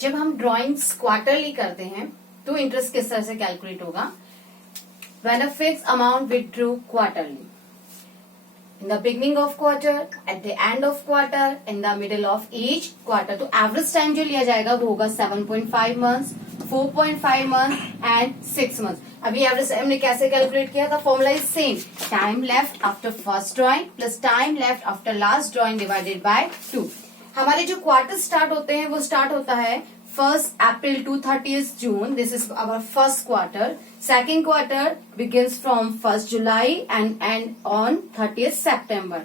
जब हम drawings quarterly करते हैं तो इंटरेस्ट किस तरह से कैलकुलेट होगा। When a fix amount withdrew quarterly, in the beginning of quarter, at the end of quarter, in the middle of each quarter. तो एवरेज टाइम जो लिया जाएगा वो होगा 7.5 मंथ्स, 4.5 मंथ एंड 6 मंथ। अभी एवरेज टाइम ने कैसे कैलकुलेट किया था, formula is same, time left after first drawing plus time left after last drawing divided by 2। हमारे जो क्वार्टर स्टार्ट होते हैं वो स्टार्ट होता है 1st April to 30th June. This is our first quarter. Second quarter begins from 1st July and end on 30th September.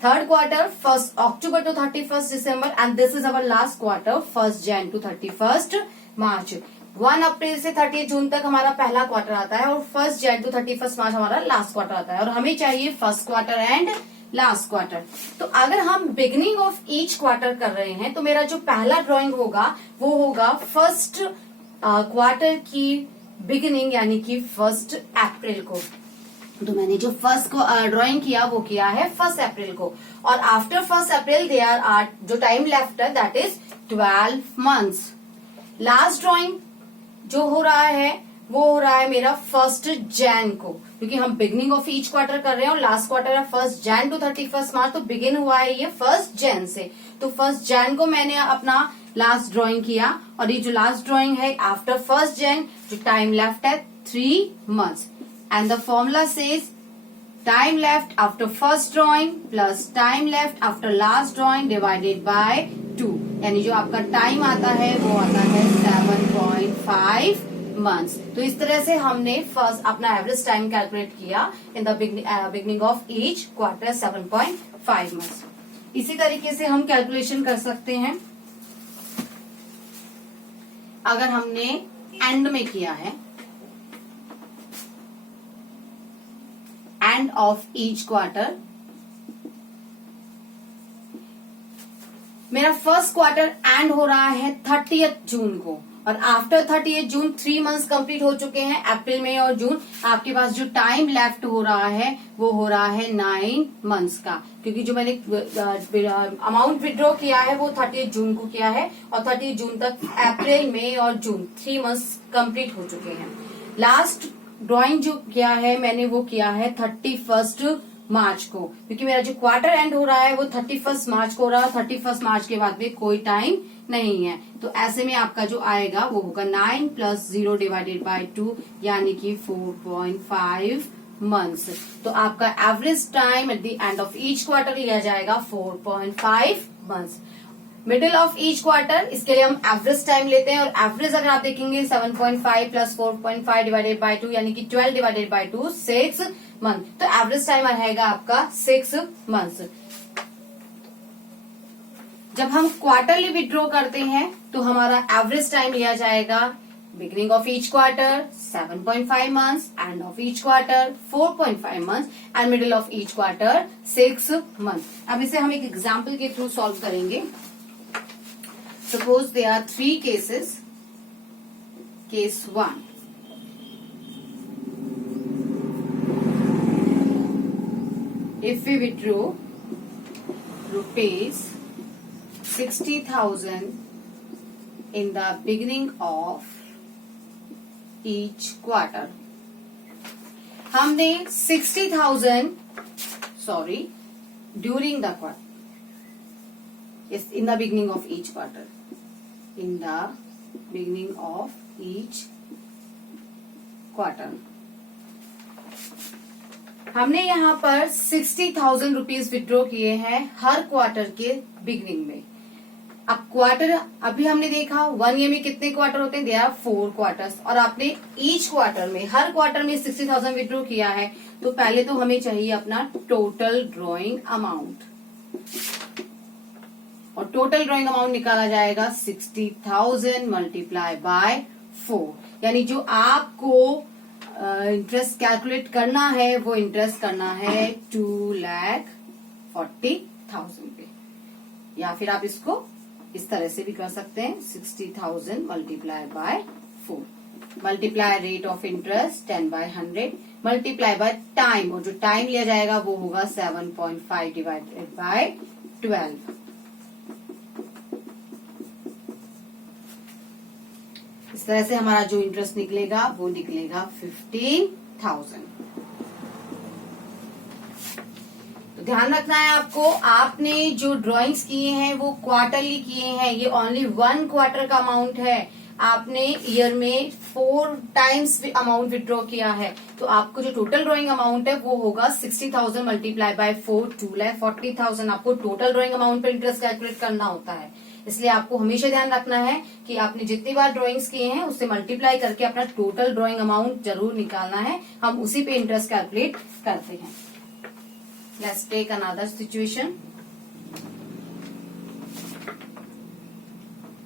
Third quarter 1st October to 31st December, and this is our last quarter 1st Jan to 31st March. 1 अप्रैल से 30 जून तक हमारा पहला quarter आता है और 1st Jan to 31st मार्च हमारा last quarter आता है, और हमें चाहिए first quarter and last quarter. तो अगर हम बिगनिंग ऑफ ईच क्वार्टर कर रहे हैं तो मेरा जो पहला ड्राइंग होगा वो होगा फर्स्ट क्वार्टर की बिगिनिंग यानी कि 1st अप्रैल को। तो मैंने जो फर्स्ट ड्राइंग किया वो किया है 1st अप्रैल को, और after 1st April there are जो टाइम लेफ्ट है that is 12 months. Last drawing जो हो रहा है वो हो रहा है मेरा 1st जैन को, क्योंकि हम बिगनिंग ऑफ ईच क्वार्टर कर रहे हैं और लास्ट क्वार्टर है 1st जैन टू 31st मार्च, तो बिगिन हुआ है ये 1st जैन से। तो 1st जैन को मैंने अपना लास्ट ड्राइंग किया, और ये जो लास्ट ड्राइंग है आफ्टर 1st जैन जो टाइम लेफ्ट है 3 months, and the formula says time left after first drawing plus time left after last drawing divided by 2, यानी जो आपका टाइम आता है वो आता है 7.5 मंथ्स। तो इस तरह से हमने फर्स्ट अपना एवरेज टाइम कैलकुलेट किया in the beginning of each quarter 7.5 months. इसी तरीके से हम कैलकुलेशन कर सकते हैं अगर हमने एंड में किया है, एंड ऑफ ईच क्वार्टर। मेरा फर्स्ट क्वार्टर एंड हो रहा है 30th जून को, और आफ्टर 30th जून 3 मंथ्स कंप्लीट हो चुके हैं, अप्रैल मई और जून। आपके पास जो टाइम लेफ्ट हो रहा है वो हो रहा है 9 मंथ्स का, क्योंकि जो मैंने अमाउंट विड्रॉ किया है वो 30th जून को किया है, और 30th जून तक अप्रैल मई और जून 3 मंथ्स कंप्लीट हो चुके हैं। लास्ट ड्राइंग जो किया है मैंने वो किया है 31st मार्च को, क्योंकि मेरा जो क्वार्टर एंड हो रहा है वो 31st मार्च को हो रहा है, 31st मार्च के बाद में कोई टाइम नहीं है। तो ऐसे में आपका जो आएगा वो होगा 9 + 0 डिवाइडेड बाय 2, यानी कि 4.5 मंथ्स। तो आपका average time at the end of each quarter लिया जाएगा 4.5 months. Middle of each quarter, इसके लिए हम एवरेज टाइम लेते हैं, और एवरेज अगर आप देखेंगे 7.5 + 4.5 डिवाइडेड बाय 2 यानी कि 12 डिवाइडेड बाय 2 6 मंथ। तो एवरेज टाइम रहेगा आपका 6 मंथ्स। जब हम क्वार्टरली विड्रॉ करते हैं तो हमारा एवरेज टाइम लिया जाएगा beginning of each quarter 7.5 months, end of each quarter 4.5 months, and middle of each quarter 6 month. अब इसे हम एक एग्जाम्पल के थ्रू सॉल्व करेंगे। Suppose there are 3 cases. Case 1. If we withdraw rupees 60,000 in the beginning of each quarter, हमने 60,000 during the quarter, yes, in the beginning of each quarter, in the beginning of each quarter हमने यहाँ पर 60,000 rupees withdraw किए हैं हर quarter के beginning में। अब quarter अभी हमने देखा 1 ईयर में कितने क्वार्टर होते हैं, देयर आर 4 क्वार्टर्स, और आपने ईच क्वार्टर में हर क्वार्टर में 60,000 विड्रॉ किया है। तो पहले तो हमें चाहिए अपना टोटल ड्रॉइंग अमाउंट, और टोटल ड्रॉइंग अमाउंट निकाला जाएगा 60,000 मल्टीप्लाई बाय 4, यानी जो आपको इंटरेस्ट कैलकुलेट करना है वो इंटरेस्ट करना है 2,40,000 पे, या फिर आप इसको इस तरह से भी कर सकते हैं 60,000 multiply by 4, multiply rate of interest 10/100 multiply by time, और जो टाइम लिया जाएगा वो होगा 7.5 डिवाइडेड बाय 12। इस तरह से हमारा जो इंटरेस्ट निकलेगा वो निकलेगा 15,000। तो ध्यान रखना है आपको, आपने जो ड्राइंग्स किए हैं वो क्वार्टरली किए हैं, ये ओनली 1 क्वार्टर का अमाउंट है। आपने ईयर में 4 टाइम्स अमाउंट विड्रॉ किया है, तो आपको जो टोटल ड्राइंग अमाउंट है वो होगा 60,000 मल्टीप्लाई बाय 4, 2,40,000। आपको टोटल ड्राइंग अमाउंट पर इंटरेस्ट कैलकुलेट करना होता है, इसलिए आपको हमेशा ध्यान रखना है कि आपने जितनी बार ड्राइंग्स किए हैं उससे मल्टीप्लाई करके अपना टोटल ड्राइंग अमाउंट जरूर निकालना है। हम उसी पे इंटरेस्ट कैलकुलेट करते हैं। Let's take another situation.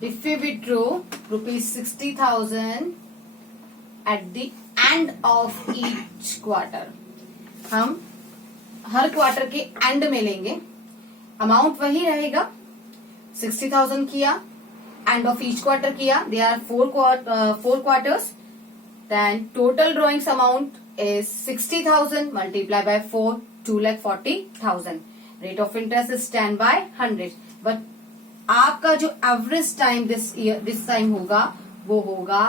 If we withdraw rupees 60,000 at the end of each quarter, हम हर क्वार्टर के एंड में लेंगे, अमाउंट वही रहेगा, 60,000 किया, एंड ऑफ ईच क्वार्टर किया, they are 4 quarters, then total drawings amount is 60,000 multiplied by 4, 2,40,000. Rate of interest is 10/100. But आपका जो एवरेज टाइम दिस टाइम होगा वो होगा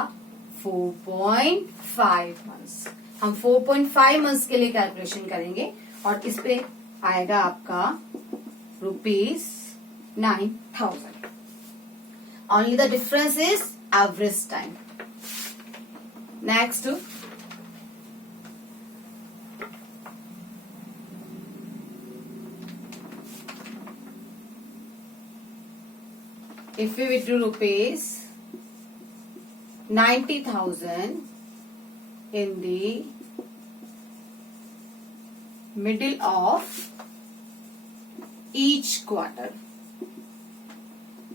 4.5 मंथ्स। हम 4.5 मंथ्स के लिए कैलकुलेशन करेंगे और इस पे आएगा आपका ₹9,000। Only the difference is average time. Next, if we withdraw rupees 90,000 in the middle of each quarter,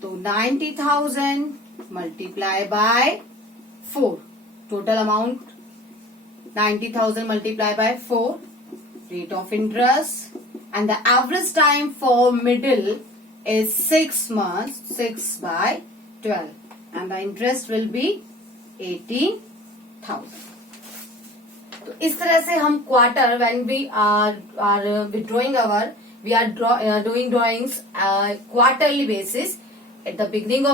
तो 90,000 multiply by 4, total amount 90,000 multiply by 4, rate of interest, and the average time for middle is 6 months, 6/12, and the interest will be 18,000. तो इस तरह से हम quarter, when we are withdrawing we are doing drawings quarterly basis. In the beginning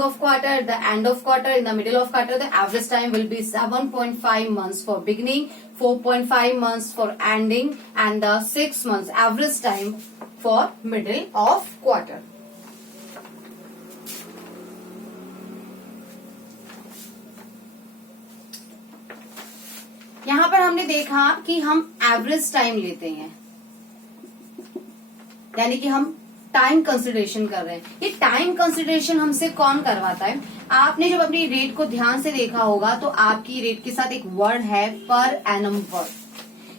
of quarter, at the end of quarter, in the middle of quarter, the average time will be 7.5 months for beginning, 4.5 months for ending, and the 6 months average time for middle of quarter. यहाँ पर हमने देखा कि हम average time लेते हैं, यानी कि हम टाइम कंसिडरेशन कर रहे हैं। ये टाइम कंसिडरेशन हमसे कौन करवाता है? आपने जब अपनी रेट को ध्यान से देखा होगा तो आपकी रेट के साथ एक वर्ड है पर एनम वर्ड।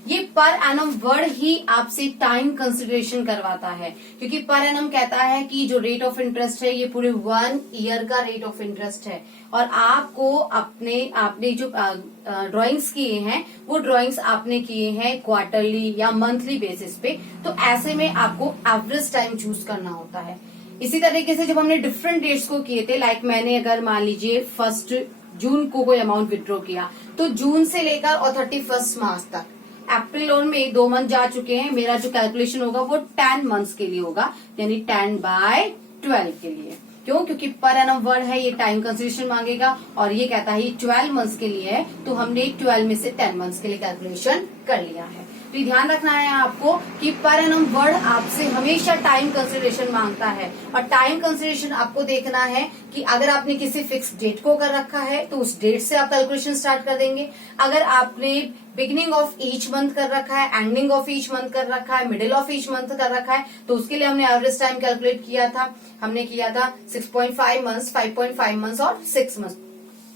ये पर एनम वर्ड ही आपसे टाइम कंसिडरेशन करवाता है, क्योंकि पर एनम कहता है कि जो रेट ऑफ इंटरेस्ट है ये पूरे 1 ईयर का रेट ऑफ इंटरेस्ट है, और आपको आपने जो ड्राइंग्स किए हैं वो ड्राइंग्स आपने किए हैं क्वार्टरली या मंथली बेसिस पे, तो ऐसे में आपको एवरेज टाइम चूज करना होता है। इसी तरीके से जब हमने डिफरेंट डेट्स को किए थे, लाइक मैंने अगर मान लीजिए 1 जून को कोई अमाउंट विड्रॉ किया, तो जून से लेकर और 31 मार्च तक, अप्रैल और मई 2 मंथ जा चुके हैं, मेरा जो कैलकुलेशन होगा वो 10 मंथ्स के लिए होगा, यानी 10/12 के लिए। क्यों? क्योंकि पर एनम वर्ड है, ये टाइम कंसिडरेशन मांगेगा और ये कहता है ये 12 मंथ्स के लिए है, तो हमने 12 में से 10 मंथ्स के लिए कैलकुलेशन कर लिया है। तो ये ध्यान रखना है आपको कि पर एनम वर्ड आपसे हमेशा टाइम कंसिडरेशन मांगता है, और टाइम कंसिडरेशन आपको देखना है कि अगर आपने किसी फिक्स डेट को कर रखा है तो उस डेट से आप कैलकुलेशन स्टार्ट कर देंगे। अगर आपने बिगिनिंग ऑफ ईच मंथ कर रखा है, एंडिंग ऑफ ईच मंथ कर रखा है, मिडिल ऑफ ईच मंथ कर रखा है, तो उसके लिए हमने एवरेज टाइम कैलकुलेट किया था। हमने किया था 6.5 मंथ्स, 5.5 मंथ्स और 6 मंथ्स।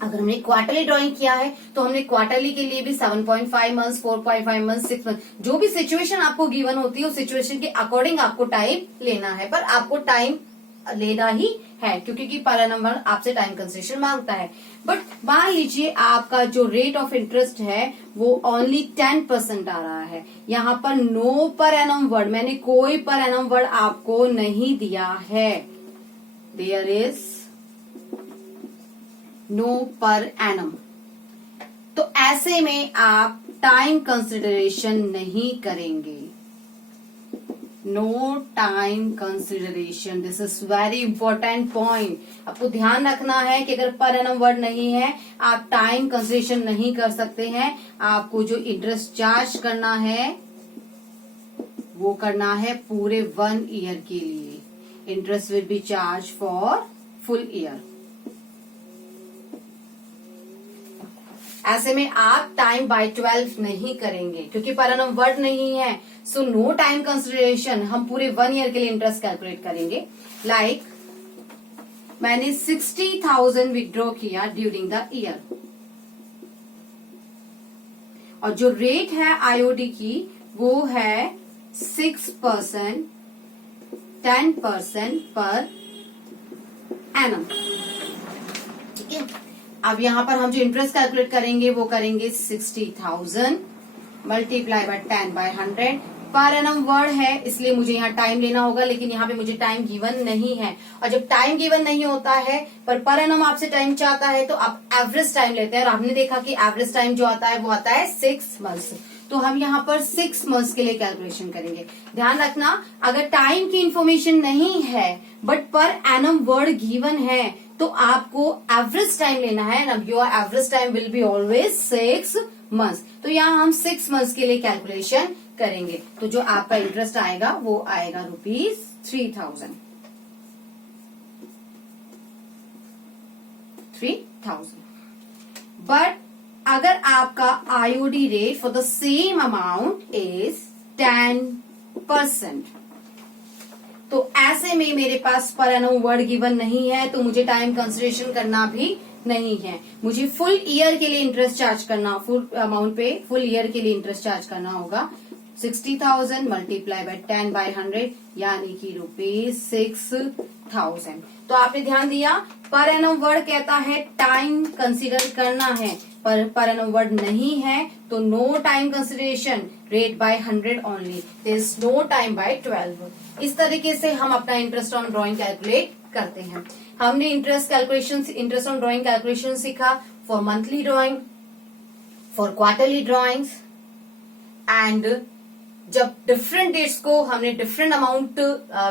अगर हमने क्वार्टरली ड्राइंग किया है तो हमने क्वार्टरली के लिए भी 7.5 मंथ्स, 4.5 मंथ्स, 6 मंथ, जो भी सिचुएशन आपको गिवन होती है उस सिचुएशन के अकॉर्डिंग आपको टाइम लेना है, पर आपको टाइम लेना ही है, क्योंकि पर नंबर आपसे टाइम कंसिडरेशन मांगता है। बट मान लीजिए आपका जो रेट ऑफ इंटरेस्ट है वो ओनली 10% आ रहा है, यहाँ पर नो पर एनम वर्ड, मैंने कोई पर एनम वर्ड आपको नहीं दिया है, there is no per annum, तो ऐसे में आप टाइम कंसिडरेशन नहीं करेंगे। No time consideration. This is very important point. आपको ध्यान रखना है कि अगर पर एनम वर्ड नहीं है, आप टाइम कंसिडरेशन नहीं कर सकते हैं। आपको जो इंटरेस्ट चार्ज करना है वो करना है पूरे 1 ईयर के लिए। Interest will be charge for full year. ऐसे में आप टाइम बाय 12 नहीं करेंगे क्योंकि पर एनम वर्ड नहीं है। सो नो टाइम कंसिडरेशन, हम पूरे 1 ईयर के लिए इंटरेस्ट कैलकुलेट करेंगे। लाइक मैंने 60,000 विड्रॉ किया ड्यूरिंग द ईयर और जो रेट है आईओडी की वो है 6%, 10% पर एनम। ठीक है, अब यहां पर हम जो इंटरेस्ट कैलकुलेट करेंगे वो करेंगे 60,000 multiply by 10/100। Per annum word है इसलिए मुझे यहाँ टाइम लेना होगा, लेकिन यहाँ पे मुझे टाइम गिवन नहीं है। और जब टाइम गिवन नहीं होता है पर एनम आपसे टाइम चाहता है तो आप एवरेज टाइम लेते हैं और आपने देखा कि एवरेज टाइम जो आता है वो आता है 6 मंथ्स। तो हम यहाँ पर 6 मंथ्स के लिए कैलकुलेशन करेंगे। ध्यान रखना, अगर टाइम की इंफॉर्मेशन नहीं है but per annum word given है तो आपको एवरेज टाइम लेना है ना। Your average time will be always 6 months. तो यहाँ हम 6 मंथ्स के लिए कैलकुलेशन करेंगे। तो जो आपका इंटरेस्ट आएगा वो आएगा ₹3,000। बट अगर आपका IOD rate for the same amount is 10%, तो ऐसे में मेरे पास पर एनम वर्ड गिवन नहीं है तो मुझे टाइम कंसिडरेशन करना भी नहीं है। मुझे फुल ईयर के लिए इंटरेस्ट चार्ज करना, फुल अमाउंट पे फुल ईयर के लिए इंटरेस्ट चार्ज करना होगा। 60,000 मल्टीप्लाई बाय 10/100 यानी कि ₹6,000। तो आपने ध्यान दिया, पर एनम वर्ड कहता है टाइम कंसीडर करना है, पर एनम वर्ड नहीं है तो no time consideration, rate by 100 only, there is no time by 12। इस तरीके से हम अपना इंटरेस्ट ऑन ड्रॉइंग कैलकुलेट करते हैं। हमने इंटरेस्ट ऑन ड्रॉइंग कैलकुलेशन सीखा for monthly drawing, for quarterly drawings, and जब डिफरेंट डेट्स को हमने डिफरेंट अमाउंट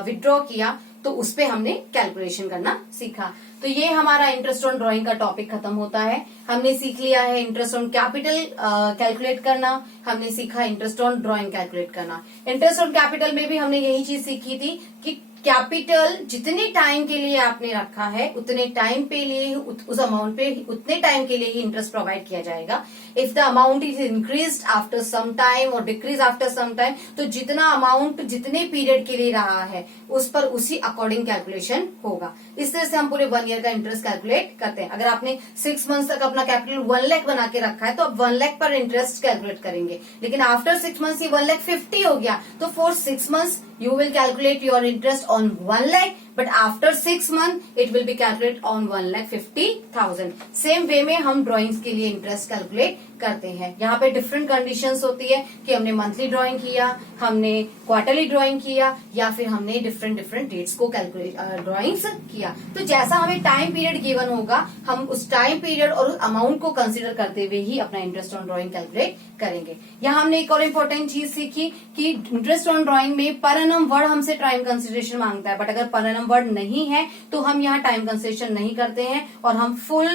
विड्रॉ किया तो उस पे हमने कैलकुलेशन करना सीखा। तो ये हमारा इंटरेस्ट ऑन ड्रॉइंग का टॉपिक खत्म होता है। हमने सीख लिया है इंटरेस्ट ऑन कैपिटल कैलकुलेट करना, हमने सीखा इंटरेस्ट ऑन ड्रॉइंग कैलकुलेट करना। इंटरेस्ट ऑन कैपिटल में भी हमने यही चीज सीखी थी कि कैपिटल जितने टाइम के लिए आपने रखा है उतने टाइम पे लिए उस अमाउंट पे उतने टाइम के लिए ही इंटरेस्ट प्रोवाइड किया जाएगा। If the amount is increased after some time और डिक्रीज आफ्टर सम टाइम, तो जितना अमाउंट जितने पीरियड के लिए रहा है उस पर उसी अकॉर्डिंग कैलकुलेशन होगा। इस तरह से हम पूरे 1 ईयर का इंटरेस्ट कैलकुलेट करते हैं। अगर आपने 6 मंथ्स तक अपना कैपिटल 1 लाख बना के रखा है तो आप 1 लाख पर इंटरेस्ट कैलकुलेट करेंगे, लेकिन आफ्टर 6 मंथ्स ये 1,50,000 हो गया तो for 6 months you will calculate your interest on 1 lakh, but after 6 months it will be calculated on 1,50,000। Same way में हम ड्राइंग्स के लिए इंटरेस्ट कैलकुलेट करते हैं। यहाँ पे डिफरेंट कंडीशंस होती है कि हमने मंथली ड्राइंग किया, हमने क्वार्टरली ड्राइंग किया, या फिर हमने डिफरेंट डेट्स को कैलकुलेट ड्राइंग्स किया। तो जैसा हमें टाइम पीरियड गिवन होगा हम उस टाइम पीरियड और अमाउंट को कंसिडर करते हुए ही अपना इंटरेस्ट ऑन ड्राइंग कैलकुलेट करेंगे। यहाँ हमने एक और इम्पोर्टेंट चीज सीखी कि इंटरेस्ट ऑन ड्राइंग में पर एनम वर्ड हमसे टाइम कंसिडरेशन मांगता है, बट अगर पर एनम वर्ड नहीं है तो हम यहाँ टाइम कंसिडरेशन नहीं करते हैं और हम फुल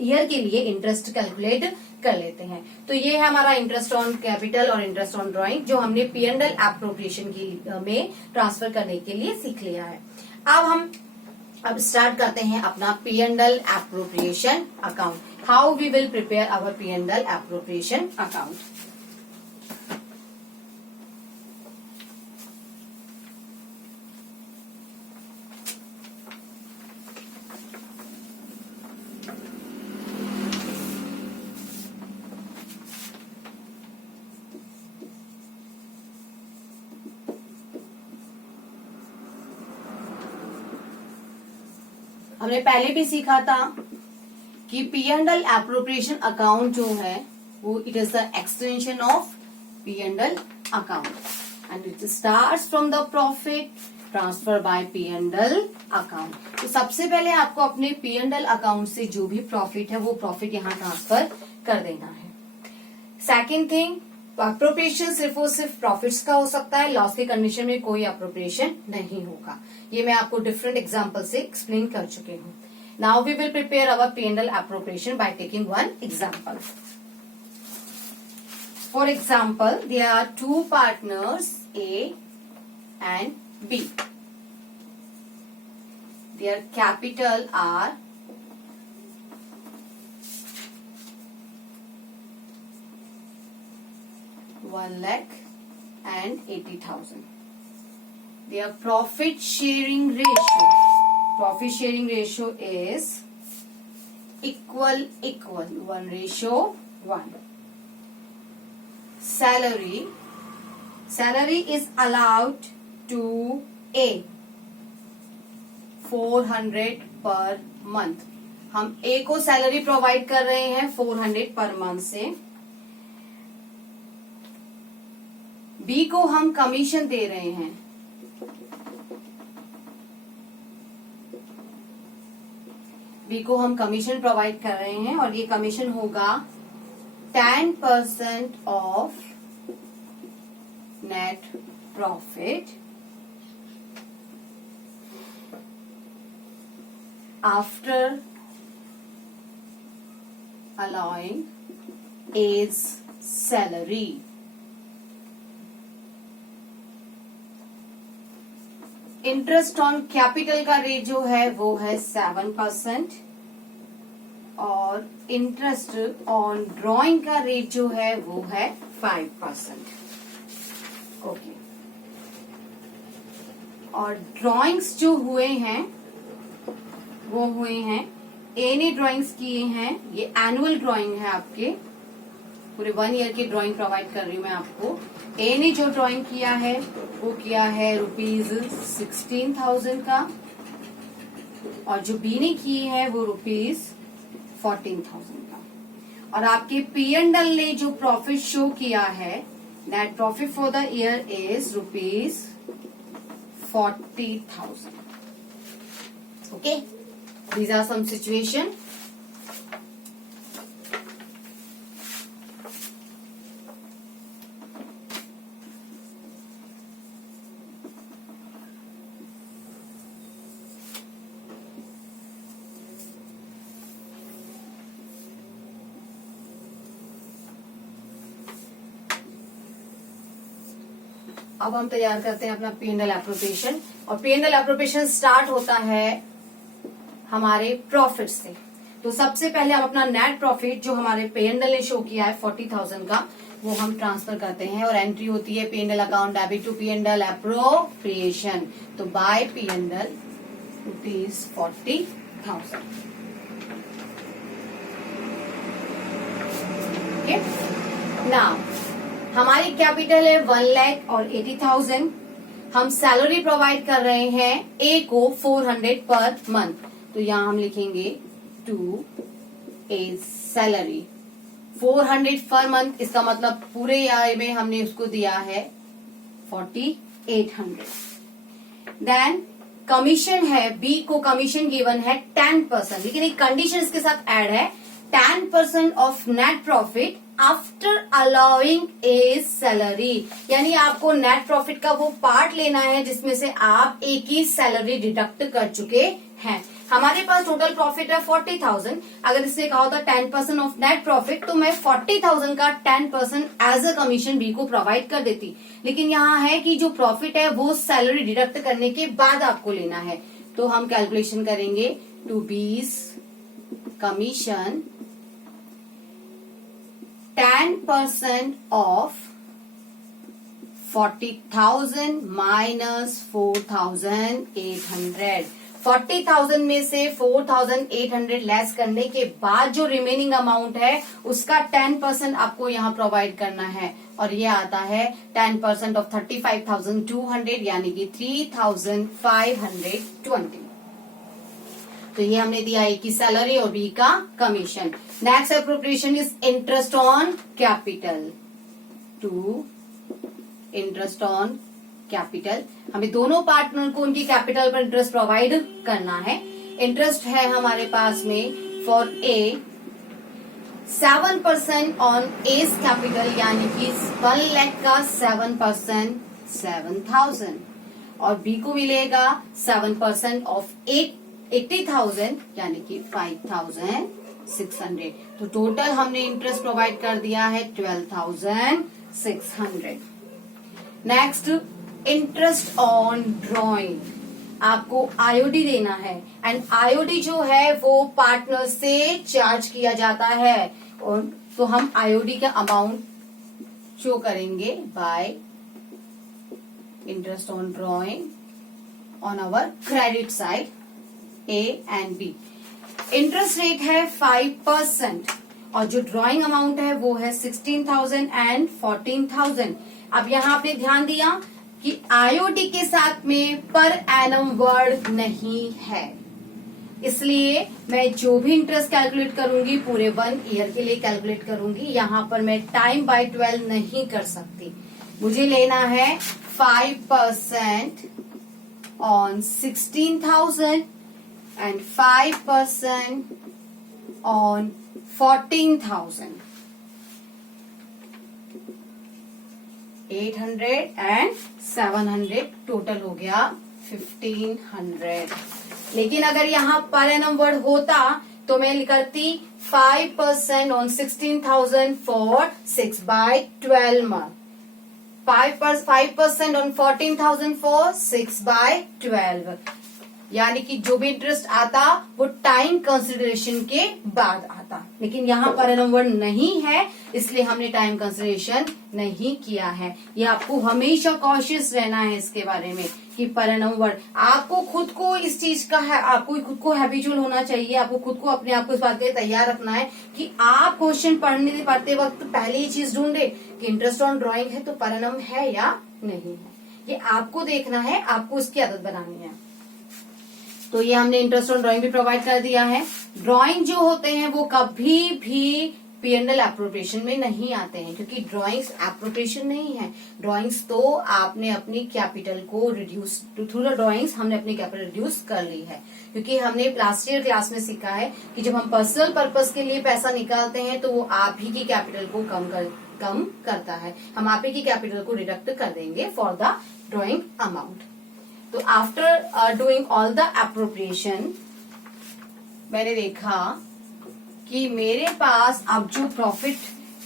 ईयर के लिए इंटरेस्ट कैलकुलेट कर लेते हैं। तो ये है हमारा इंटरेस्ट ऑन कैपिटल और इंटरेस्ट ऑन ड्राइंग जो हमने P&L एप्रोप्रिएशन में ट्रांसफर करने के लिए सीख लिया है। अब स्टार्ट करते हैं अपना P&L appropriation account. How we will prepare our P&L appropriation account. हमने पहले भी सीखा था कि P&L एप्रोप्रिएशन अकाउंट जो है वो it is the extension of P&L account and it starts from the profit transfer by P&L account. तो सबसे पहले आपको अपने P&L अकाउंट से जो भी प्रॉफिट है वो प्रॉफिट यहाँ ट्रांसफर कर देना है। सेकेंड थिंग, अप्रोप्रिएशन सिर्फ और सिर्फ प्रॉफिट्स का हो सकता है, लॉस की कंडीशन में कोई अप्रोप्रिएशन नहीं होगा। ये मैं आपको डिफरेंट एग्जांपल से एक्सप्लेन कर चुकी हूँ। Now we will prepare our P&L appropriation by taking one example. For example, there are two partners A and B. Their capital are $1,80,000. Their profit sharing ratio is equal 1:1. Salary is allowed to A 400 per month. हम A को salary provide कर रहे हैं 400 per month से। B को हम commission दे रहे हैं, B को हम कमीशन प्रोवाइड कर रहे हैं और ये कमीशन होगा 10% of net profit after allowing A's salary. Interest on capital का रेट जो है वो है 7% और इंटरेस्ट ऑन ड्रॉइंग का रेट जो है वो है 5%। ओके, और ड्रॉइंग्स जो हुए हैं वो हुए हैं, ए ने ड्रॉइंग्स किए हैं, ये एनुअल ड्रॉइंग है, आपके पूरे 1 ईयर की ड्रॉइंग प्रोवाइड कर रही हूं मैं आपको। ए ने जो ड्रॉइंग किया है वो किया है ₹16,000 का, और जो बी ने की है वो ₹14,000 का। और आपके P&L ने जो प्रॉफिट शो किया है, net profit for the year is ₹40,000। Okay, these are some situation. अब हम तैयार करते हैं अपना P&L एप्रोप्रिएशन, और P&L एप्रोप्रिएशन स्टार्ट होता है हमारे प्रॉफिट से। तो सबसे पहले हम अपना नेट प्रॉफिट जो हमारे P&L ने शो किया है 40,000 का, वो हम ट्रांसफर करते हैं और एंट्री होती है P&L account debit to P&L appropriation. तो बाय P&L ₹40,000। ओके, नाउ हमारी कैपिटल है 1,80,000। हम सैलरी प्रोवाइड कर रहे हैं ए को 400 पर मंथ, तो यहां हम लिखेंगे to A salary 400 per month. इसका मतलब पूरे ईयर में हमने उसको दिया है 4,800। देन कमीशन है, बी को कमीशन गिवन है 10%, लेकिन एक कंडीशन इसके साथ ऐड है, 10% of net profit after allowing A salary. यानी आपको नेट प्रॉफिट का वो पार्ट लेना है जिसमें से आप एक ही सैलरी डिडक्ट कर चुके हैं। हमारे पास टोटल प्रॉफिट है 40,000। अगर इससे कहा होता 10% ऑफ नेट प्रॉफिट, तो मैं 40,000 का 10% एज अ कमीशन बी को प्रोवाइड कर देती। लेकिन यहाँ है कि जो प्रॉफिट है वो सैलरी डिडक्ट करने के बाद आपको लेना है। तो हम कैलकुलेशन करेंगे टू बीज कमीशन 10% ऑफ 40,000 माइनस 4,800। 40,000 में से 4,800 लेस करने के बाद जो रिमेनिंग अमाउंट है उसका 10% आपको यहाँ प्रोवाइड करना है, और ये आता है 10% ऑफ 35,200 यानी कि 3,520। तो ये हमने दिया ए की सैलरी और बी का commission. Next appropriation is interest on capital. To interest on capital, हमें दोनों पार्टनर को उनकी कैपिटल पर इंटरेस्ट प्रोवाइड करना है। इंटरेस्ट है हमारे पास में for a 7% on S capital, यानी कि 1 लाख का 7% 7,000, और बी को मिलेगा 7% ऑफ 80,000 यानी कि 5,600। तो टोटल हमने इंटरेस्ट प्रोवाइड कर दिया है 12,600। Next, interest on drawing. आपको आईओडी देना है, एंड आईओडी जो है वो पार्टनर से चार्ज किया जाता है, और तो हम आईओडी का अमाउंट शो करेंगे by interest on drawing on our credit side A and B. Interest rate है 5%, और जो ड्रॉइंग अमाउंट है वो है 16,000 एंड 14,000। अब यहाँ आपने ध्यान दिया कि आईओडी के साथ में पर एनम वर्ड नहीं है, इसलिए मैं जो भी इंटरेस्ट कैलकुलेट करूंगी पूरे 1 ईयर के लिए कैलकुलेट करूंगी। यहाँ पर मैं टाइम बाय 12 नहीं कर सकती। मुझे लेना है 5% on 16,000 and 5% on 14,000। 800 and 700 total हो गया 1,500। लेकिन अगर यहाँ पर एनम वर्ड होता तो मैं करती 5% on 16,000 for 6/12 month, 5% on 14,000 for 6/12, यानी कि जो भी इंटरेस्ट आता वो टाइम कंसिडरेशन के बाद आता। लेकिन यहाँ पर एनम वर्ड नहीं है, इसलिए हमने टाइम कंसिडरेशन नहीं किया है। ये आपको हमेशा कॉशियस रहना है इसके बारे में कि पर एनम वर्ड, आपको खुद को इस चीज का है, आपको खुद को हैबिचुअल होना चाहिए। आपको खुद को अपने आप को इस बात के लिए तैयार रखना है कि आप क्वेश्चन पढ़ते वक्त पहले ये चीज ढूंढे कि इंटरेस्ट ऑन ड्रॉइंग है तो पर एनम है या नहीं है। ये आपको देखना है, आपको इसकी आदत बनानी है। तो ये हमने इंटरेस्ट ऑन ड्राइंग भी प्रोवाइड कर दिया है। ड्राइंग जो होते हैं वो कभी भी P&L एप्रोप्रिएशन में नहीं आते हैं, क्योंकि ड्राइंग्स एप्रोप्रिएशन नहीं है। ड्राइंग्स तो आपने अपनी कैपिटल को रिड्यूस थ्रू द ड्राइंग्स हमने अपनी कैपिटल रिड्यूस कर ली है, क्योंकि हमने लास्ट ईयर क्लास में सीखा है कि जब हम पर्सनल पर्पस के लिए पैसा निकालते हैं तो वो आप ही की कैपिटल को कम करता है। हम आप ही की कैपिटल को डिडक्ट कर देंगे फॉर द ड्राइंग अमाउंट। तो after doing all the appropriation मैंने देखा कि मेरे पास अब जो प्रॉफिट,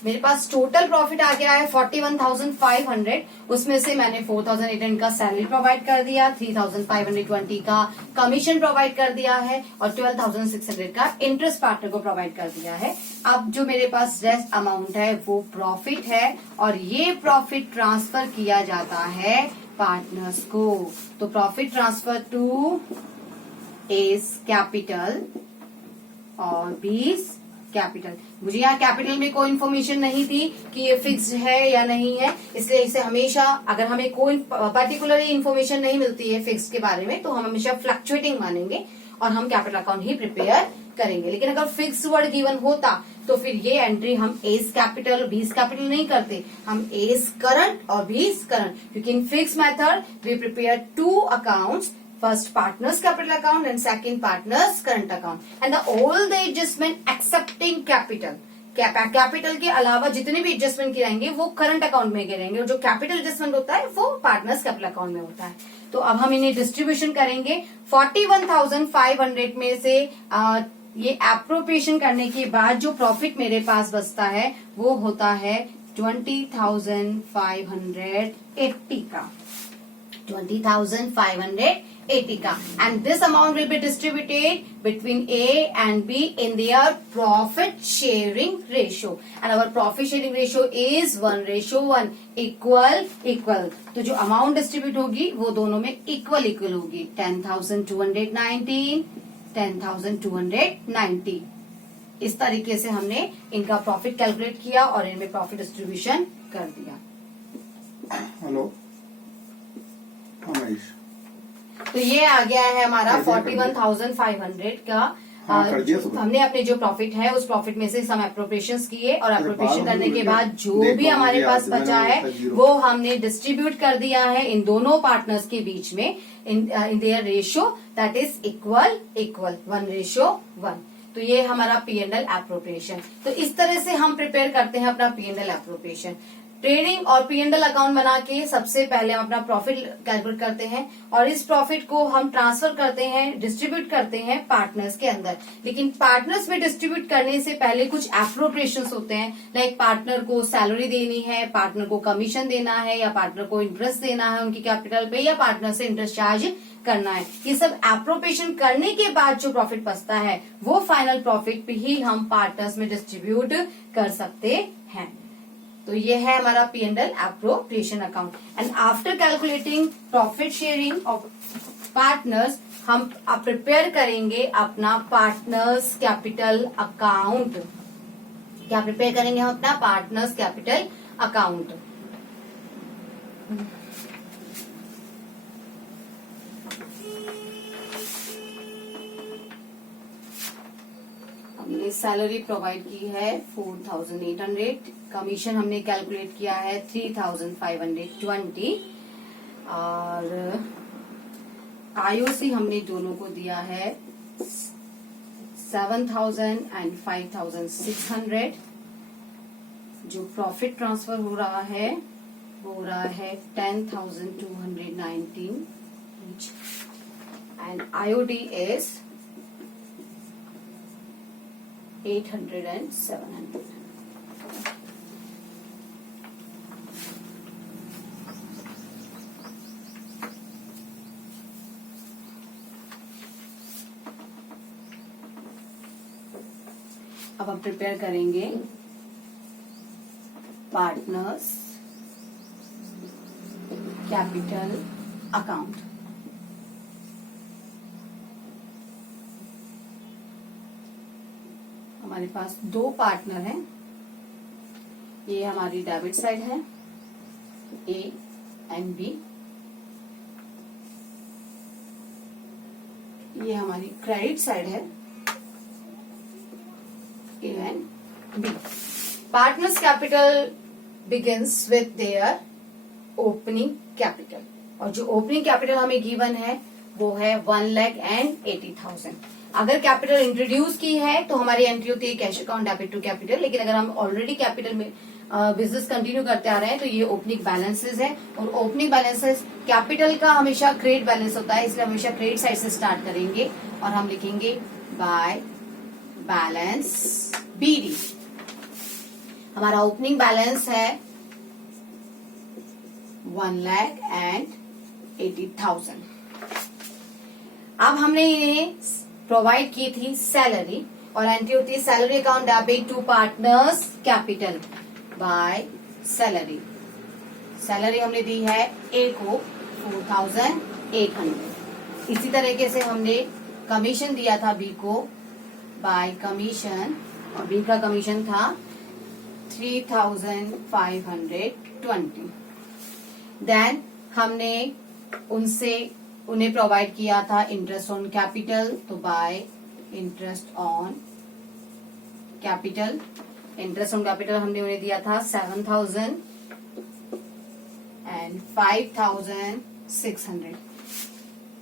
मेरे पास टोटल प्रॉफिट आ गया है 41,500। उसमें से मैंने 4,800 का सैलरी प्रोवाइड कर दिया, 3,520 का कमीशन प्रोवाइड कर दिया है, और 12,600 का इंटरेस्ट पार्टनर को प्रोवाइड कर दिया है। अब जो मेरे पास रेस्ट अमाउंट है वो प्रॉफिट है, और ये प्रॉफिट ट्रांसफर किया जाता है पार्टनर्स को। तो profit transfer to A's capital और बीस कैपिटल। मुझे यहाँ कैपिटल में कोई इन्फॉर्मेशन नहीं थी कि ये फिक्स्ड है या नहीं है, इसलिए इसे हमेशा, अगर हमें कोई पर्टिकुलर इन्फॉर्मेशन नहीं मिलती है फिक्स्ड के बारे में, तो हम हमेशा फ्लक्चुएटिंग मानेंगे और हम कैपिटल अकाउंट ही प्रिपेयर करेंगे। लेकिन अगर फिक्स वर्ड गिवन होता तो फिर ये एंट्री हम एस कैपिटल बीस कैपिटल नहीं करते, हम एस करंट और बीस करंट, क्योंकि in fix method we prepare 2 accounts, first partners capital account and second partners current account and all the adjustment excepting capital। Capital के अलावा जितने भी एडजस्टमेंट किए जाएंगे वो करंट अकाउंट में गिरेंगे, और जो कैपिटल एडजस्टमेंट होता है वो पार्टनर्स कैपिटल अकाउंट में होता है। तो अब हम इन्हें डिस्ट्रीब्यूशन करेंगे। 41,500 में से ये एप्रोप्रिएशन करने के बाद जो प्रॉफिट मेरे पास बचता है वो होता है 20,580 का, 20,580 का, and this amount will be distributed between A and B in their profit sharing ratio, and our profit sharing ratio is 1:1, equal। तो जो अमाउंट डिस्ट्रीब्यूट होगी वो दोनों में इक्वल होगी, 10,219, 10,290। इस तरीके से हमने इनका प्रॉफिट कैलकुलेट किया और इनमें प्रॉफिट डिस्ट्रीब्यूशन कर दिया। हेलो, तो ये आ गया है हमारा 41,500 का। हमने अपने जो प्रॉफिट है उस प्रॉफिट में से हम एप्रोप्रिएशन किए, और एप्रोप्रिएशन करने के बाद जो भी हमारे पास बचा है वो हमने डिस्ट्रीब्यूट कर दिया है इन दोनों पार्टनर्स के बीच में in their ratio, that is equal 1:1। तो ये हमारा P&L एप्रोप्रिएशन। तो इस तरह से हम प्रिपेयर करते हैं अपना P&L एप्रोप्रिएशन। ट्रेडिंग और P&L अकाउंट बना के सबसे पहले हम अपना प्रॉफिट कैलकुलेट करते हैं और इस प्रॉफिट को हम ट्रांसफर करते हैं, डिस्ट्रीब्यूट करते हैं पार्टनर्स के अंदर। लेकिन पार्टनर्स में डिस्ट्रीब्यूट करने से पहले कुछ एप्रोप्रिएशंस होते हैं, लाइक पार्टनर को सैलरी देनी है, पार्टनर को कमीशन देना है, या पार्टनर को इंटरेस्ट देना है उनकी कैपिटल पे, या पार्टनर से इंटरेस्ट चार्ज करना है। ये सब एप्रोप्रिएशन करने के बाद जो प्रॉफिट बचता है वो फाइनल प्रॉफिट पे ही हम पार्टनर्स में डिस्ट्रीब्यूट कर सकते हैं। तो ये है हमारा P&L appropriation account. And after calculating profit sharing of partners, हम प्रिपेयर करेंगे अपना पार्टनर्स कैपिटल अकाउंट। क्या प्रिपेयर करेंगे हम? अपना पार्टनर्स कैपिटल अकाउंट। हमने सैलरी प्रोवाइड की है 4,800, कमीशन हमने कैलकुलेट किया है 3,520 और IOC हमने दोनों को दिया है 7,000 एंड 5,600। जो प्रॉफिट ट्रांसफर हो रहा है वो हो रहा है 10,219 एंड IOD इज 800 and 700। अब हम प्रिपेयर करेंगे पार्टनर्स कैपिटल अकाउंट। हमारे पास दो पार्टनर हैं। ये हमारी डेबिट साइड है A एंड B, ये हमारी क्रेडिट साइड है A and B। Partners capital begins with their opening capital, और जो ओपनिंग कैपिटल हमें गिवन है वो है 1,80,000। अगर कैपिटल इंट्रोड्यूस की है तो हमारी एंट्री होती है cash account debit to capital, लेकिन अगर हम ऑलरेडी कैपिटल में बिजनेस कंटिन्यू करते आ रहे हैं तो ये ओपनिंग बैलेंसेस है। और ओपनिंग बैलेंसेस कैपिटल का हमेशा क्रेडिट बैलेंस होता है, इसलिए हमेशा क्रेडिट साइड से स्टार्ट करेंगे और हम लिखेंगे बाय बैलेंस BD। हमारा ओपनिंग बैलेंस है 1,80,000। अब हमने ये प्रोवाइड की थी सैलरी, और एंट्री होती है salary account debit to partners capital by salary. Salary हमने दी है A को 4,800। इसी तरीके से हमने कमीशन दिया था B को बाय कमीशन, और B का कमीशन था 3,520। देन हमने उन्हें प्रोवाइड किया था इंटरेस्ट ऑन कैपिटल, तो bye interest on capital. Interest on capital हमने उन्हें दिया था 7,000 एंड 5,600।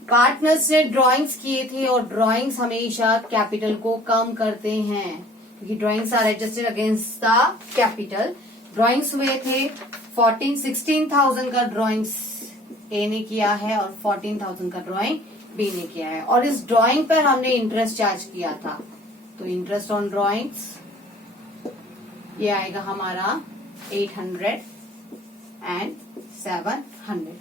पार्टनर्स ने ड्राइंग्स किए थे, और ड्राइंग्स हमेशा कैपिटल को कम करते हैं क्योंकि drawings are adjusted against the capital. Drawings हुए थे 16,000 का ड्राइंग्स A ने किया है और 14,000 का ड्राइंग B ने किया है, और इस ड्राइंग पर हमने इंटरेस्ट चार्ज किया था। तो इंटरेस्ट ऑन ड्राइंग्स ये आएगा हमारा 800 एंड 700।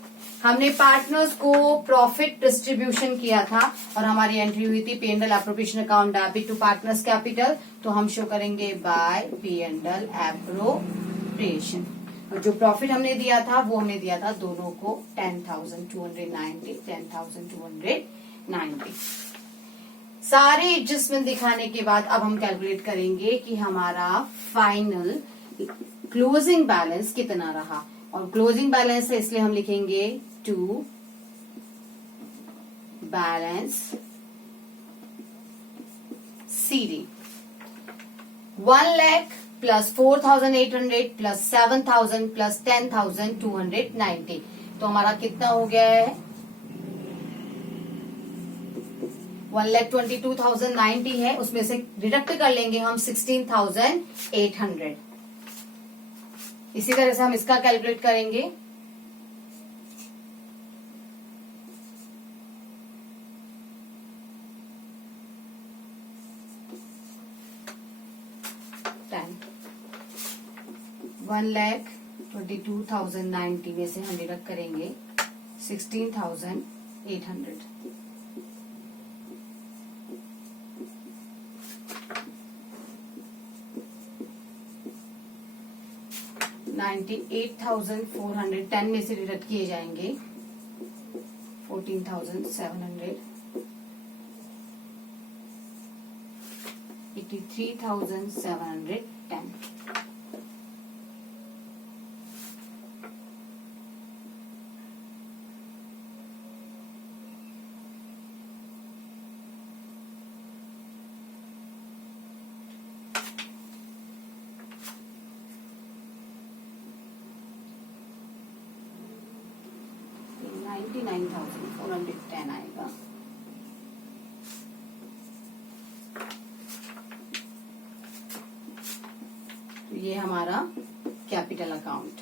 हमने पार्टनर्स को प्रॉफिट डिस्ट्रीब्यूशन किया था और हमारी एंट्री हुई थी P&L appropriation account debit to partners capital, तो हम शो करेंगे बाय P&L एप्रोप्रिएशन। और जो प्रॉफिट हमने दिया था वो हमने दिया था दोनों को 10,290, 10,290। सारे एडजस्टमेंट दिखाने के बाद अब हम कैलकुलेट करेंगे कि हमारा फाइनल क्लोजिंग बैलेंस कितना रहा, और क्लोजिंग बैलेंस है इसलिए हम लिखेंगे to balance CD 1 lakh plus 4,800 plus 7,000 plus 10,290। तो हमारा कितना हो गया है 1,22,090 है, उसमें से डिडक्ट कर लेंगे हम 16,800। इसी तरह से हम इसका कैलकुलेट करेंगे। टेन 1,22,090 में से हम डिडक्ट करेंगे 16,800। $98,410 में से डिडक्ट किए जाएंगे 14,700, 83,710। $99,410 आएगा। तो ये हमारा कैपिटल अकाउंट।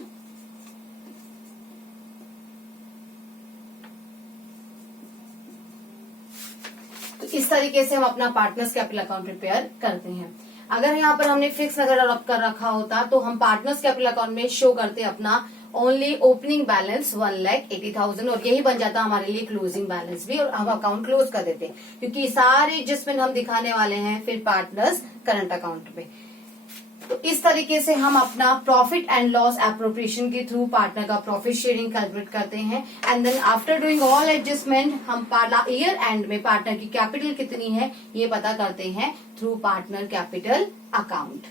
तो इस तरीके से हम अपना पार्टनर्स कैपिटल अकाउंट प्रिपेयर करते हैं। अगर यहाँ पर हमने फिक्स अगर कर रखा होता तो हम पार्टनर्स कैपिटल अकाउंट में शो करते अपना ओनली ओपनिंग बैलेंस 1,80,000 और यही बन जाता हमारे लिए क्लोजिंग बैलेंस भी, और हम अकाउंट क्लोज कर देते क्योंकि सारे एडजस्टमेंट हम दिखाने वाले हैं फिर पार्टनर्स करंट अकाउंट पे। तो इस तरीके से हम अपना प्रॉफिट एंड लॉस एप्रोप्रिएशन के थ्रू पार्टनर का प्रॉफिट शेयरिंग कैलकुलेट करते हैं। And then after doing all adjustment हम ईयर एंड में पार्टनर की कैपिटल कितनी है ये पता करते हैं थ्रू पार्टनर कैपिटल अकाउंट।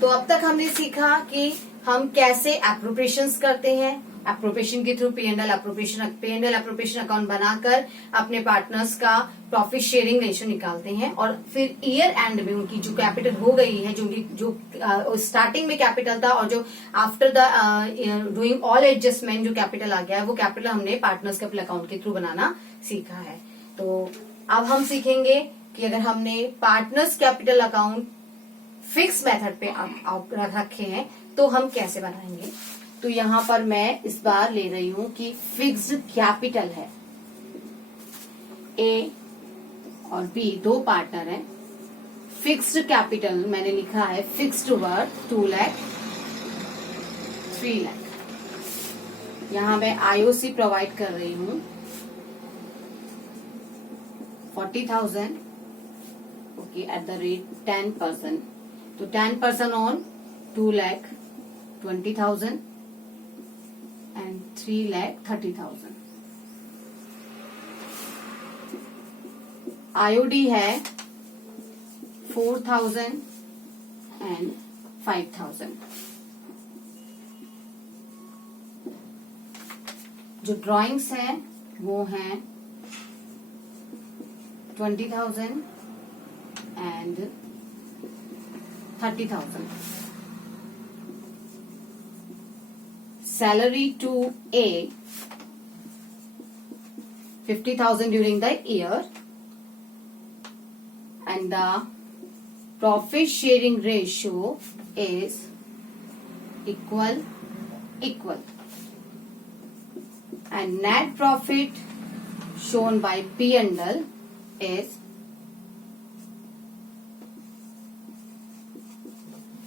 तो अब तक हमने सीखा कि हम कैसे एप्रोप्रिएशंस करते हैं। एप्रोप्रिएशन के थ्रू पी&एल एप्रोप्रिएशन अकाउंट बनाकर अपने पार्टनर्स का प्रॉफिट शेयरिंग रेशियो निकालते हैं और फिर ईयर एंड में उनकी जो कैपिटल हो गई है, जो स्टार्टिंग में कैपिटल था और जो after the doing all adjustment जो कैपिटल आ गया है वो कैपिटल हमने पार्टनर्स कैपिटल अकाउंट के थ्रू बनाना सीखा है। तो अब हम सीखेंगे कि अगर हमने partners capital account fix method पे रखे हैं तो हम कैसे बनाएंगे। तो यहाँ पर मैं इस बार ले रही हूं कि फिक्स्ड कैपिटल है, ए और बी दो पार्टनर हैं। फिक्स्ड कैपिटल मैंने लिखा है फिक्स्ड वर्थ 2 लाख 3 लाख। यहाँ मैं आईओसी प्रोवाइड कर रही हूं 40,000 ओके एट द रेट 10%। तो 10% on 2,20,000 and 3,30,000। IOD है 4,000 and 5,000। जो ड्राइंग्स हैं वो हैं 20,000 and 30,000। Salary to A 50,000 during the year, and the profit sharing ratio is equal, and net profit shown by P&L is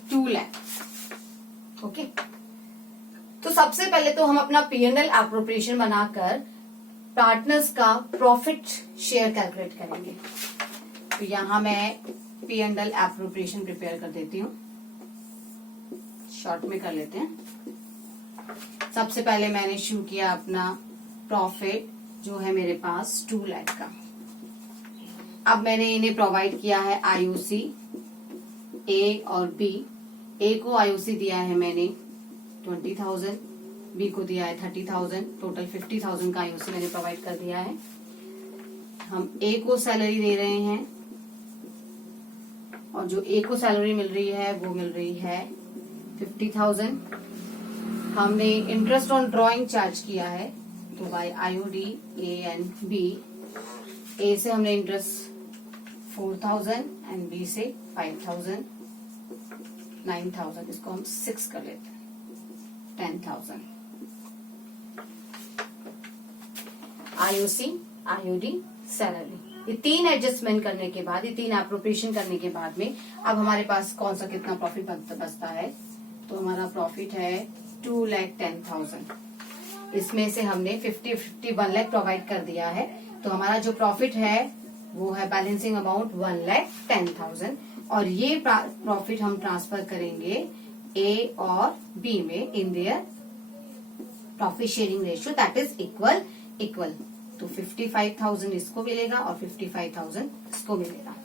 2 lakh. Okay, तो सबसे पहले तो हम अपना पी&एल एप्रोप्रिएशन बनाकर पार्टनर्स का प्रॉफिट शेयर कैलकुलेट करेंगे। तो यहां मैं पी&एल एप्रोप्रिएशन प्रिपेयर कर देती हूँ, शॉर्ट में कर लेते हैं। सबसे पहले मैंने शुरू किया अपना प्रॉफिट जो है मेरे पास 2 लाख का। अब मैंने इन्हें प्रोवाइड किया है आईओसी ए और बी। ए को आईओसी दिया है मैंने 20,000 बी को दिया है 30,000, टोटल 50,000 का आईओसी मैंने प्रोवाइड कर दिया है। हम ए को सैलरी दे रहे हैं और जो ए को सैलरी मिल रही है वो मिल रही है 50,000। हमने इंटरेस्ट ऑन ड्राइंग चार्ज किया है, तो by IOD A and B, A से हमने इंटरेस्ट 4,000 एंड बी से 5,000, 9,000, इसको हम 6 कर लेते हैं, 10,000। आईओसी, आईओडी, सैलरी, ये 3 एडजस्टमेंट करने के बाद, ये 3 एप्रोप्रिएशन करने के बाद में अब हमारे पास कौन सा कितना प्रॉफिट बचता है, तो हमारा प्रॉफिट है 2,10,000। इसमें से हमने 50 1 लाख प्रोवाइड कर दिया है, तो हमारा जो प्रॉफिट है वो है बैलेंसिंग अमाउंट 1,10,000। और ये प्रॉफिट हम ट्रांसफर करेंगे ए और बी में in their profit sharing ratio, that is equal. तो 55,000 इसको मिलेगा और 55,000 इसको मिलेगा।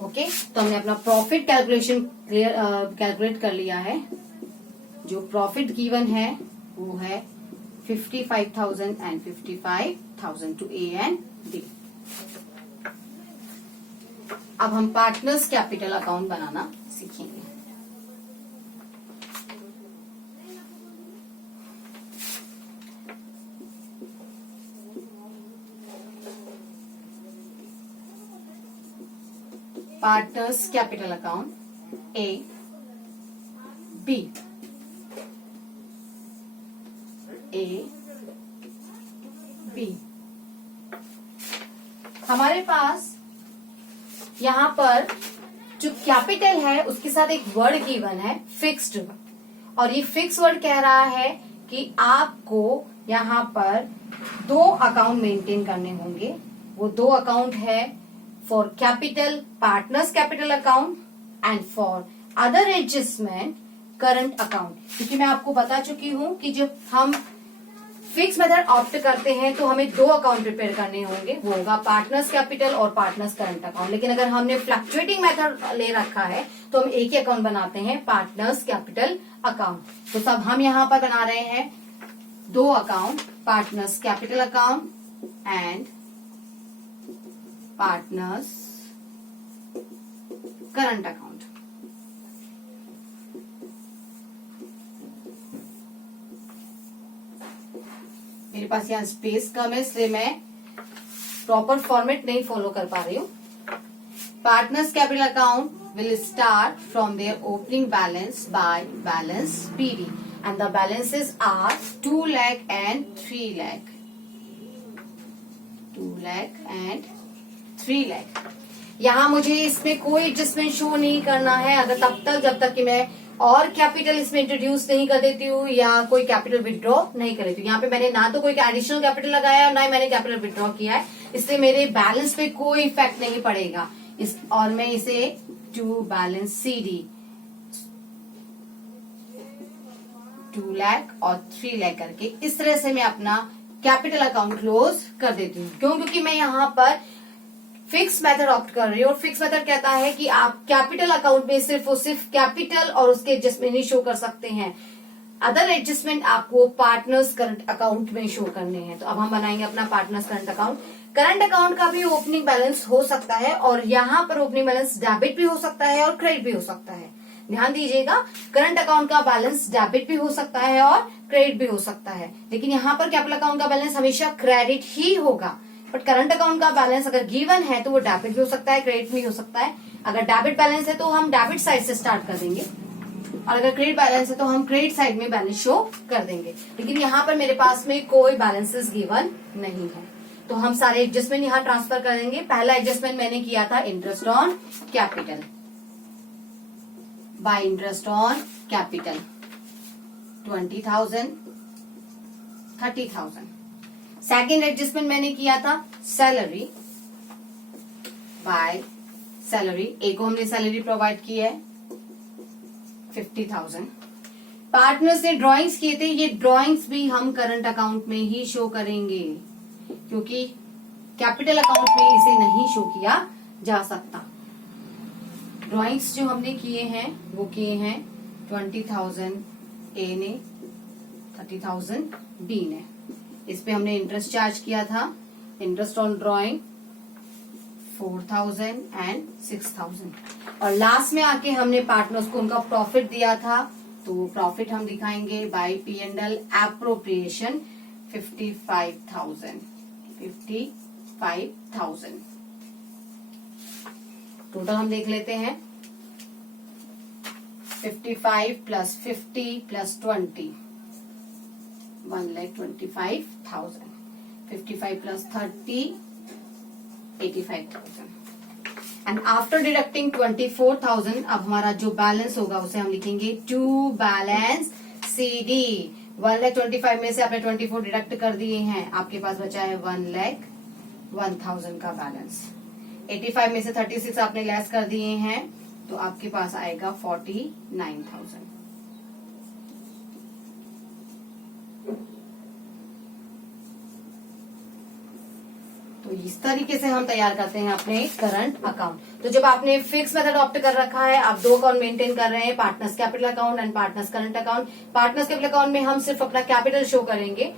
ओके, तो हमने अपना प्रॉफिट कैलकुलेट कर लिया है। जो प्रॉफिट गिवन है वो है 55,000 and 55,000 to A and B. अब हम पार्टनर्स कैपिटल अकाउंट बनाना सीखेंगे। Partners capital account A B, A B. हमारे पास यहाँ पर जो कैपिटल है उसके साथ एक वर्ड गिवन है फिक्स्ड, और ये फिक्स वर्ड कह रहा है कि आपको यहाँ पर 2 अकाउंट मेंटेन करने होंगे। वो 2 अकाउंट है for capital partners capital account and for other adjustment current account. क्योंकि मैं आपको बता चुकी हूं कि जब हम फिक्स मेथड ऑप्ट करते हैं तो हमें 2 अकाउंट प्रिपेयर करने होंगे, वो होगा पार्टनर्स कैपिटल और पार्टनर्स करंट अकाउंट। लेकिन अगर हमने फ्लक्चुएटिंग मेथड ले रखा है तो हम एक ही अकाउंट बनाते हैं, पार्टनर्स कैपिटल अकाउंट। तो सब हम यहाँ पर बना रहे हैं 2 account, partners capital account and partners current account. मेरे पास यहाँ स्पेस कम है इसलिए मैं प्रॉपर फॉर्मेट नहीं फॉलो कर पा रही हूँ। Partners capital account will start from their opening balance by balance PD and the balances are 2 lakh and 3 lakh, 2 lakh and 3 lakh. यहाँ मुझे इसमें कोई एडजस्टमेंट शो नहीं करना है अगर तब तक जब तक कि मैं और कैपिटल इसमें इंट्रोड्यूस नहीं कर देती हूँ या कोई कैपिटल विड्रॉ नहीं कर देती हूँ। यहाँ पे मैंने ना तो कोई एडिशनल कैपिटल लगाया और ना ही मैंने कैपिटल विड्रॉ किया है, इसलिए मेरे बैलेंस पे कोई इफेक्ट नहीं पड़ेगा। और मैं इसे टू बैलेंस सीडी 2 लाख और 3 लाख करके इस तरह से मैं अपना कैपिटल अकाउंट क्लोज कर देती हूँ। क्यों? क्योंकि मैं यहाँ पर फिक्स मेथड ऑप्ट कर रही हूँ और फिक्स मेथड कहता है कि आप कैपिटल अकाउंट में सिर्फ और सिर्फ कैपिटल और उसके एडजस्टमेंट ही शो कर सकते हैं, अदर एडजस्टमेंट आपको पार्टनर्स करंट अकाउंट में शो करने हैं। तो अब हम बनाएंगे अपना partners current account. Current account का भी ओपनिंग बैलेंस हो सकता है और यहाँ पर ओपनिंग बैलेंस डेबिट भी हो सकता है और क्रेडिट भी हो सकता है। ध्यान दीजिएगा, करंट अकाउंट का बैलेंस डेबिट भी हो सकता है और क्रेडिट भी हो सकता है, लेकिन यहाँ पर कैपिटल अकाउंट का बैलेंस हमेशा क्रेडिट ही होगा। बट करंट अकाउंट का बैलेंस अगर गिवन है तो वो डेबिट भी हो सकता है, क्रेडिट भी हो सकता है। अगर डेबिट बैलेंस है तो हम डेबिट साइड से स्टार्ट कर देंगे और अगर क्रेडिट बैलेंस है तो हम क्रेडिट साइड में बैलेंस शो कर देंगे। लेकिन यहाँ पर मेरे पास में कोई बैलेंसेस गिवन नहीं है, तो हम सारे एडजस्टमेंट यहाँ ट्रांसफर कर देंगे। पहला एडजस्टमेंट मैंने किया था interest on capital by interest on capital 20,000, 30,000। Second adjustment मैंने किया था सैलरी बाय सैलरी, ए को हमने सैलरी प्रोवाइड की है 50,000। पार्टनर्स ने ड्राइंग्स किए थे, ये ड्राइंग्स भी हम करंट अकाउंट में ही शो करेंगे क्योंकि कैपिटल अकाउंट में इसे नहीं शो किया जा सकता। ड्राइंग्स जो हमने किए हैं वो किए हैं 20,000 ए ने, 30,000 डी ने। इस पे हमने इंटरेस्ट चार्ज किया था, इंटरेस्ट ऑन ड्रॉइंग 4,000 एंड 6,000। और लास्ट में आके हमने पार्टनर्स को उनका प्रॉफिट दिया था, तो प्रॉफिट हम दिखाएंगे बाय P&L एप्रोप्रिएशन 55,000। टोटल हम देख लेते हैं, 55 plus 50 plus 20, 1,25,000। 55 plus 30, 85,000। And after deducting 24,000, अब हमारा जो बैलेंस होगा उसे हम लिखेंगे टू बैलेंस CD। 1,25,000 में से आपने 24 डिडक्ट कर दिए हैं, आपके पास बचा है 1,01,000 का बैलेंस। 85 में से 36 आपने लेस कर दिए हैं, तो आपके पास आएगा 49,000। तो इस तरीके से हम तैयार करते हैं अपने करंट अकाउंट। तो जब आपने फिक्स मेथड ऑप्ट कर रखा है, आप दो अकाउंट मेंटेन कर रहे हैं, partners capital account and partners current account. Partners capital account में हम सिर्फ अपना कैपिटल शो करेंगे,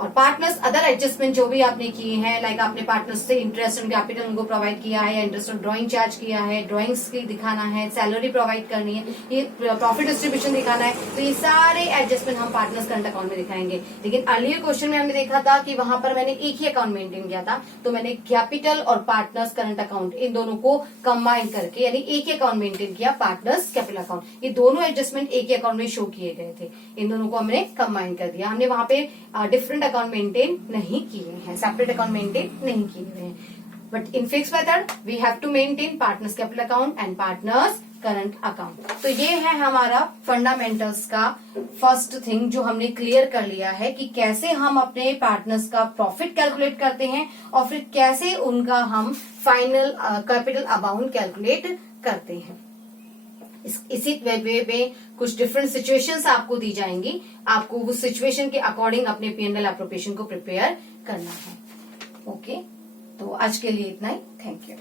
और पार्टनर्स अदर एडजस्टमेंट जो भी आपने किए हैं, लाइक आपने पार्टनर्स से इंटरेस्ट ऑन कैपिटल उनको प्रोवाइड किया है, या इंटरेस्ट ऑन ड्राइंग चार्ज किया है, ड्राइंग्स की दिखाना है, सैलरी प्रोवाइड करनी है, ये प्रॉफिट डिस्ट्रीब्यूशन दिखाना है, तो ये सारे एडजस्टमेंट हम पार्टनर्स करंट अकाउंट में दिखाएंगे। लेकिन अर्लियर क्वेश्चन में हमने देखा था कि वहां पर मैंने एक ही अकाउंट मेंटेन किया था, तो मैंने कैपिटल और पार्टनर्स करंट अकाउंट इन दोनों को कंबाइन करके, यानी एक ही अकाउंट मेंटेन किया, पार्टनर्स कैपिटल अकाउंट। ये दोनों एडजस्टमेंट एक ही अकाउंट में शो किए गए थे, इन दोनों को हमने कंबाइन कर दिया। हमने वहां पे डिफरेंट अकाउंट मेंटेन नहीं किए हैं, सेपरेट अकाउंट मेंटेन नहीं किए हुए हैं। But in fix method we have to maintain partners capital account and partners current account. तो ये है हमारा फंडामेंटल्स का फर्स्ट थिंग जो हमने क्लियर कर लिया है कि कैसे हम अपने पार्टनर्स का प्रॉफिट कैलकुलेट करते हैं, और फिर कैसे उनका हम फाइनल कैपिटल अमाउंट कैलकुलेट करते हैं। इसी वे में कुछ डिफरेंट सिचुएशंस आपको दी जाएंगी, आपको उस सिचुएशन के अकॉर्डिंग अपने P&L एप्रोप्रिएशन को प्रिपेयर करना है। ओके, तो आज के लिए इतना ही। Thank you.